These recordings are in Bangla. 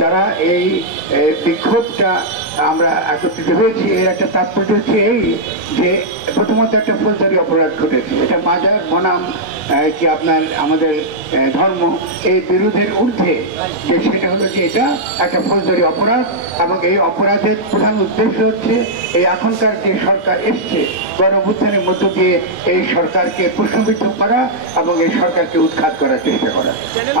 যারা এই বিক্ষোভটা আমরা একত্রিত হয়েছি এর একটা তাৎপর্য হচ্ছে এই যে প্রথমত একটা ফৌজদারি অপরাধ ঘটেছে, এটা মাজার বনাম কি আপনার আমাদের ধর্ম এই বিরোধের ঊর্ধ্বে, যে সেটা হলো যে এটা একটা ফৌজদারি অপরাধ এবং এই অপরাধের প্রধান উদ্দেশ্য হচ্ছে এই এখনকার যে সরকার এসছে গণঅভ্যুত্থানের মধ্য দিয়ে এই সরকারকে প্রশ্নবিদ্ধ করা এবং এই সরকারকে উৎখাত করার চেষ্টা করা।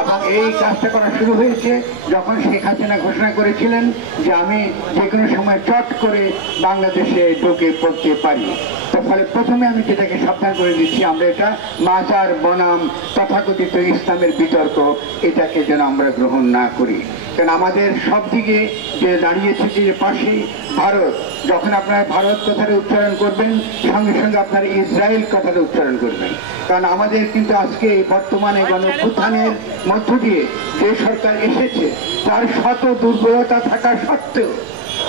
এবং এই কাজটা করা শুরু হয়েছে যখন শেখ হাসিনা ঘোষণা করেছিলেন যে আমি যে কোনো সময় চট করে বাংলাদেশে ঢুকে পড়তে পারি। ফলে প্রথমে আমি যেটাকে সাবধান করে দিচ্ছি, আমরা এটা মাজার বনাম তথাকথিত ইসলামের বিতর্ক এটাকে যেন আমরা গ্রহণ না করি। কারণ আমাদের সব দিকে যে দাঁড়িয়েছে যে পাশেই ভারত, যখন আপনারা ভারত কথাটা উচ্চারণ করবেন সঙ্গে সঙ্গে আপনারা ইসরায়েল কথাটা উচ্চারণ করবেন। কারণ আমাদের কিন্তু আজকে বর্তমানে গণঅভ্যুত্থানের মধ্য দিয়ে যে সরকার এসেছে তার শত দুর্বলতা থাকা সত্ত্বেও,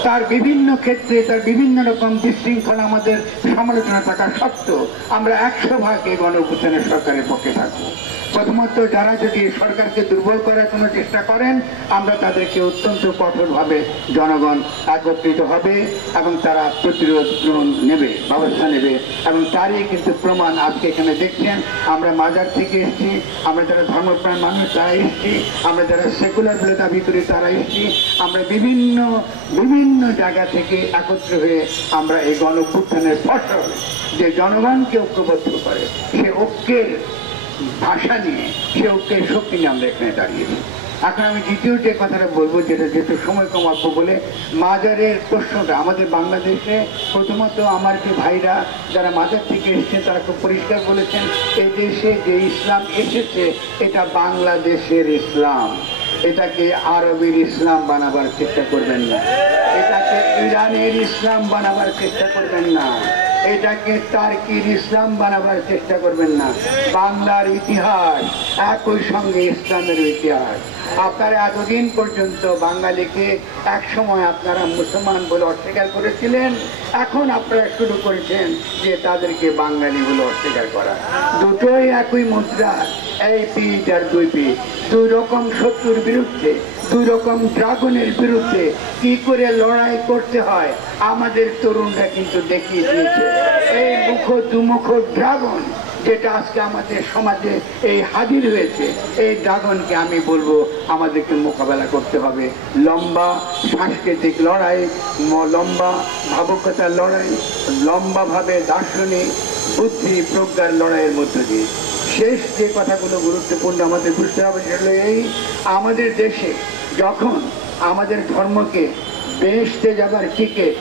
তার বিভিন্ন ক্ষেত্রে তার বিভিন্ন রকম বিশৃঙ্খলা আমাদের সমালোচনা থাকা সত্ত্বেও আমরা 100% এই গণঅভ্যুত্থানের সরকারের পক্ষে থাকবো। প্রথমত যারা যদি সরকারকে দুর্বল করার কোনো চেষ্টা করেন আমরা তাদেরকে অত্যন্ত কঠোরভাবে জনগণ একত্রিত হবে এবং তারা প্রতিরোধ নেবে, ব্যবস্থা নেবে। এবং তারই কিন্তু প্রমাণ আজকে এখানে দেখছেন, আমরা মাজার থেকে এসেছি, আমরা যারা ধর্মপ্রাণ মানুষ তারা এসেছি, আমরা যারা সেকুলার বলে দাবি করি তারা এসেছি, আমরা বিভিন্ন জায়গা থেকে একত্র হয়ে আমরা এই গণঅভ্যুত্থানের ফসল যে জনগণকে ঐক্যবদ্ধ করে সে ঐক্যের ভাষা নিয়ে, সে ঐক্যের শক্তি নিয়ে আমরা এখানে দাঁড়িয়েছি। এখন আমি দ্বিতীয় যে কথাটা বলবো, যেটা যেহেতু সময় কম অল্প বলে, মাজারের প্রশ্নটা আমাদের বাংলাদেশে প্রথমত আমার যে ভাইরা যারা মাজার থেকে এসেছেন তারা খুব পরিষ্কার বলেছেন এই দেশে যে ইসলাম এসেছে এটা বাংলাদেশের ইসলাম, এটাকে আরবের ইসলাম বানাবার চেষ্টা করবেন না, এটাকে ইরানের ইসলাম বানাবার চেষ্টা করবেন না, এটাকে টার্কির ইসলাম বানাবার চেষ্টা করবেন না। বাংলার ইতিহাস একই সঙ্গে ইসলামের ইতিহাস। আপনারা এতদিন পর্যন্ত বাঙালিকে এক সময় আপনারা মুসলমান বলে অস্বীকার করেছিলেন, এখন আপনারা শুরু করেছেন যে তাদেরকে বাঙালি বলে অস্বীকার করা। দুটোই একই মুদ্রা, এই পিঠ আর দুই পিঠ, দুই রকম শত্রুর বিরুদ্ধে, দুই রকম ড্রাগনের বিরুদ্ধে কি করে লড়াই করতে হয় আমাদের তরুণরা কিন্তু দেখিয়ে দিয়েছে। এই দুমুখ ড্রাগন যেটা আজকে আমাদের সমাজে এই হাজির হয়েছে, এই ড্রাগনকে আমি বলবো আমাদেরকে মোকাবেলা করতে হবে লম্বা সাংস্কৃতিক লড়াই, লম্বা ভাবুকতার লড়াই, লম্বাভাবে দার্শনিক বুদ্ধি প্রজ্ঞার লড়াইয়ের মধ্য দিয়ে। শেষ যে কথাগুলো গুরুত্বপূর্ণ আমাদের বুঝতে হবে সেগুলো এই, আমাদের দেশে যখন আমাদের ধর্মকে বেহেশতে যাবার টিকিট,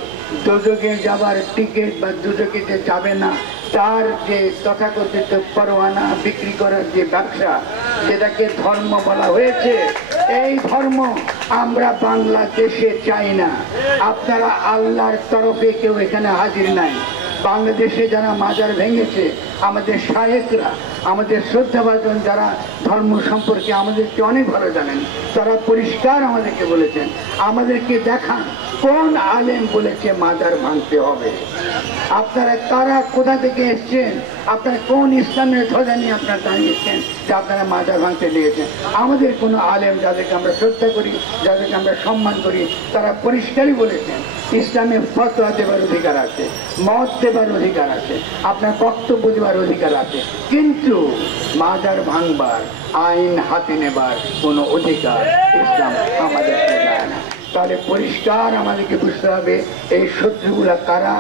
দোজখে যাবার টিকিট বা দোজখে যে যাবে না তার যে তথাকথিত পরোয়ানা বিক্রি করার যে ব্যবসা, যেটাকে ধর্ম বলা হয়েছে, এই ধর্ম আমরা বাংলাদেশে চাই না। আপনারা আল্লাহর তরফে কেউ এখানে হাজির নাই। বাংলাদেশে যারা মাজার ভেঙেছে আমাদের শায়েখরা, আমাদের শ্রদ্ধাভাজন যারা ধর্ম সম্পর্কে আমাদেরকে অনেক ভালো জানেন, তারা পরিষ্কার আমাদেরকে বলেছেন, আমাদেরকে দেখান কোন আলেম বলেছে মাজার ভাঙতে হবে। আপনারা তারা কোথা থেকে এসছেন, আপনারা কোন ইসলামের ধ্বজা নিয়ে আপনারা দাঁড়িয়েছেন যে আপনারা মাজার ভাঙতে দিয়েছেন? আমাদের কোনো আলেম যাদেরকে আমরা শ্রদ্ধা করি, যাদেরকে আমরা সম্মান করি, তারা পরিষ্কারই বলেছেন ইসলামে ফতোয়া দেবার অধিকার আছে, মত দেবার অধিকার আছে, আপনার বক্তব্য দেবার অধিকার আছে, কিন্তু মাজার ভাঙবার, আইন হাতে নেবার কোনো অধিকার ইসলাম আমাদেরকে দেয় না। তাহলে পরিষ্কার আমাদেরকে বুঝতে হবে এই শত্রুগুলা কারা,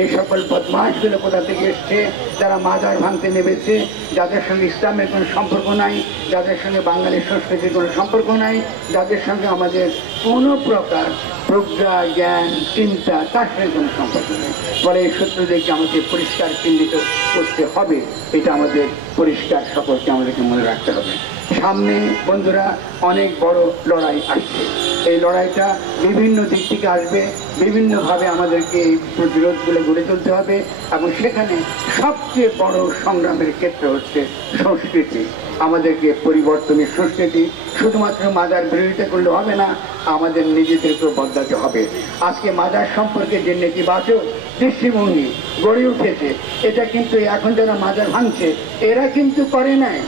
এই সকল বদমাশগুলো কোথা থেকে এসছে, যারা মাজার ভাঙতে নেমেছে, যাদের সঙ্গে ইসলামের কোনো সম্পর্ক নাই, যাদের সঙ্গে বাঙালির সংস্কৃতির কোনো সম্পর্ক নাই, যাদের সঙ্গে আমাদের কোনো প্রকার প্রজ্ঞা জ্ঞান চিন্তা তার সঙ্গে কোনো সম্পর্ক নেই। ফলে এই শত্রুদেরকে আমাদের পরিষ্কার চিহ্নিত করতে হবে, এটা আমাদের পরিষ্কার সকলকে আমাদেরকে মনে রাখতে হবে। সামনে বন্ধুরা অনেক বড় লড়াই আসছে, এই লড়াইটা বিভিন্ন দিক থেকে আসবে, বিভিন্নভাবে আমাদেরকে এই প্রতিরোধগুলো গড়ে তুলতে হবে এবং সেখানে সবচেয়ে বড় সংগ্রামের ক্ষেত্র হচ্ছে সংস্কৃতি। আমাদেরকে পরিবর্তনের সংস্কৃতি, শুধুমাত্র মাজার বিরোধিতা করলে হবে না, আমাদের নিজেদেরকেও বদলাতে হবে। আজকে মাজার সম্পর্কে যে নেতিবাচক দৃষ্টিভঙ্গি গড়ে উঠেছে, এটা কিন্তু এখন যারা মাজার ভাঙছে এরা কিন্তু করে নাই।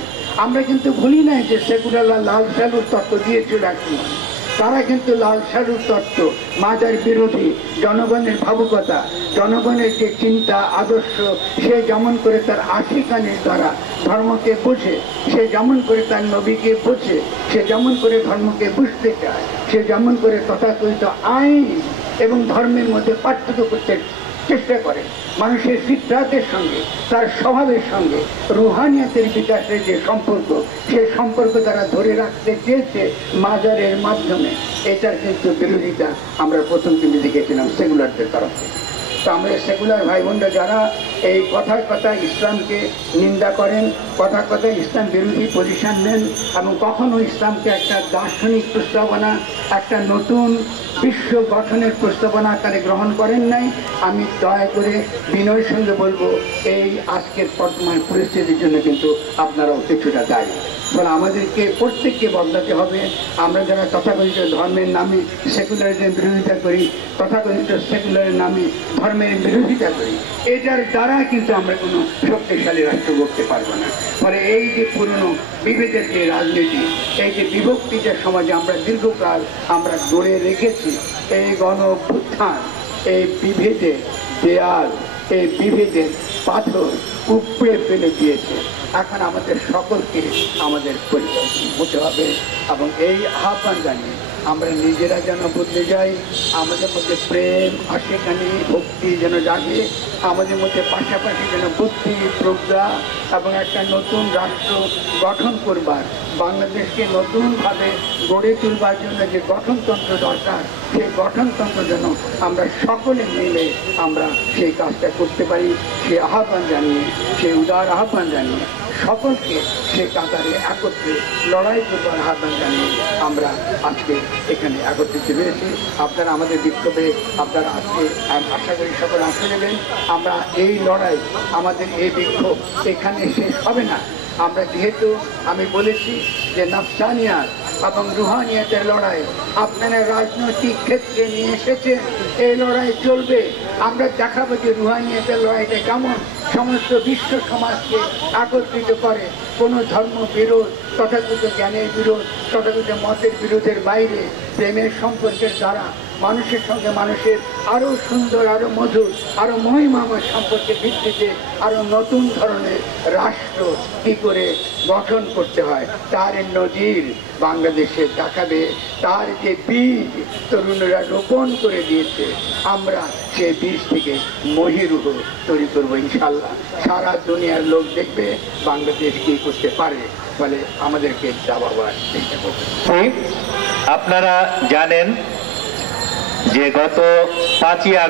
আমরা কিন্তু ভুলি নাই যে সেকুলাররা লাল সালুর তত্ত্ব দিয়েছিল একসময়। তারা কিন্তু লাল সালুর তত্ত্ব, মাজার বিরোধী, জনগণের ভাবুকতা, জনগণের যে চিন্তা আদর্শ, সে যেমন করে তার আশিকানের দ্বারা ধর্মকে বোঝে, সে যেমন করে তার নবীকে বোঝে, সে যেমন করে ধর্মকে বুঝতে চায়, সে যেমন করে তথাকথিত আইন এবং ধর্মের মধ্যে পার্থক্য করতে চেষ্টা করে, মানুষের ফিতরাতের সঙ্গে, তার স্বভাবের সঙ্গে রুহানিয়াতের বিকাশের যে সম্পর্ক, সেই সম্পর্ক তারা ধরে রাখতে চেয়েছে মাজারের মাধ্যমে। এটার কিন্তু বিরোধিতা আমরা প্রথম দিনে দেখেছিলাম সেকুলারদের তরফ থেকে। তো আমরা সেকুলার ভাই বোনরা যারা এই কথার কথা ইসলামকে নিন্দা করেন, কথার কথা ইসলাম বিরোধী পজিশন নেন এবং কখনো ইসলামকে একটা দার্শনিক প্রস্তাবনা, একটা নতুন বিশ্ব গঠনের প্রস্তাবনা আকারে গ্রহণ করেন নাই, আমি দয়া করে বিনয়ের সঙ্গে বলবো এই আজকের বর্তমান পরিস্থিতির জন্য কিন্তু আপনারাও কিছুটা দায়ী। ফলে আমাদেরকে প্রত্যেককে বদলাতে হবে। আমরা যারা তথাকথিত ধর্মের নামে সেকুলারিজম বিরোধিতা করি, তথাকথিত সেকুলারের নামে ধর্মের বিরোধিতা করি, এটার দ্বারা কিন্তু আমরা কোনো শক্তিশালী রাষ্ট্র গড়তে পারবো না। ফলে এই যে পুরনো বিভেদের যে রাজনীতি, এই যে বিভক্তি যে সমাজে আমরা দীর্ঘকাল আমরা গড়ে রেখেছি, এই গণ অভ্যুত্থান এই বিভেদের দেয়াল, এই বিভেদের পাথর উপড়ে ফেলে দিয়েছে। এখন আমাদের সকলকে আমাদের পরিবর্তন হতে হবে এবং এই আহ্বান জানিয়ে আমরা নিজেরা যেন বদলে যাই, আমাদের মধ্যে প্রেম, আশিকানি, ভক্তি যেন জাগে, আমাদের মধ্যে পাশাপাশি যেন বুদ্ধি, প্রজ্ঞা এবং একটা নতুন রাষ্ট্র গঠন করবার, বাংলাদেশকে নতুনভাবে গড়ে তুলবার জন্য যে গঠনতন্ত্র দরকার, সেই গঠনতন্ত্র যেন আমরা সকলে মিলে আমরা সেই কাজটা করতে পারি, সেই আহ্বান জানিয়ে, সেই উদার আহ্বান জানিয়ে সকলকে সে কাতারে একত্রে লড়াই করবার আহ্বান জানিয়ে আমরা আজকে এখানে একত্রিত হয়েছি। আপনারা আমাদের বিক্ষোভে আপনারা আজকে আশা করি সকলে অংশ নেবেন। আমরা এই লড়াই, আমাদের এই বিক্ষোভ এখানে শেষ হবে না। আমরা যেহেতু আমি বলেছি যে নাফসানিয়াত এবং রুহানিয়াতের লড়াই আপনারা রাজনৈতিক ক্ষেত্রে নিয়ে এসেছেন, এই লড়াই চলবে। আমরা দেখাবো যে রুহানিয়াতের লড়াইটা কেমন সমস্ত বিশ্ব সমাজকে একত্রিত করে, কোনো ধর্ম বিরোধ, তথাকথিত জ্ঞানের বিরোধ, তথাকথিত মতের বিরোধের বাইরে প্রেমের সম্পর্কের দ্বারা মানুষের সঙ্গে মানুষের আরও সুন্দর, আরও মধুর, আরও মহিমাময় সম্পর্কের ভিত্তিতে আরও নতুন ধরনের রাষ্ট্র কী করে গঠন করতে হয় তার নজির বাংলাদেশে দেখাবে। তার যে বীজ তরুণরা রোপণ করে দিয়েছে, আমরা সেই বীজ থেকে মহিরুহ তৈরি করবো ইনশাল্লাহ। সারা দুনিয়ার লোক দেখবে বাংলাদেশ কী করতে পারে, ফলে আমাদেরকে দাবাবার চেষ্টা করবে। আপনারা জানেন যে গত 5ই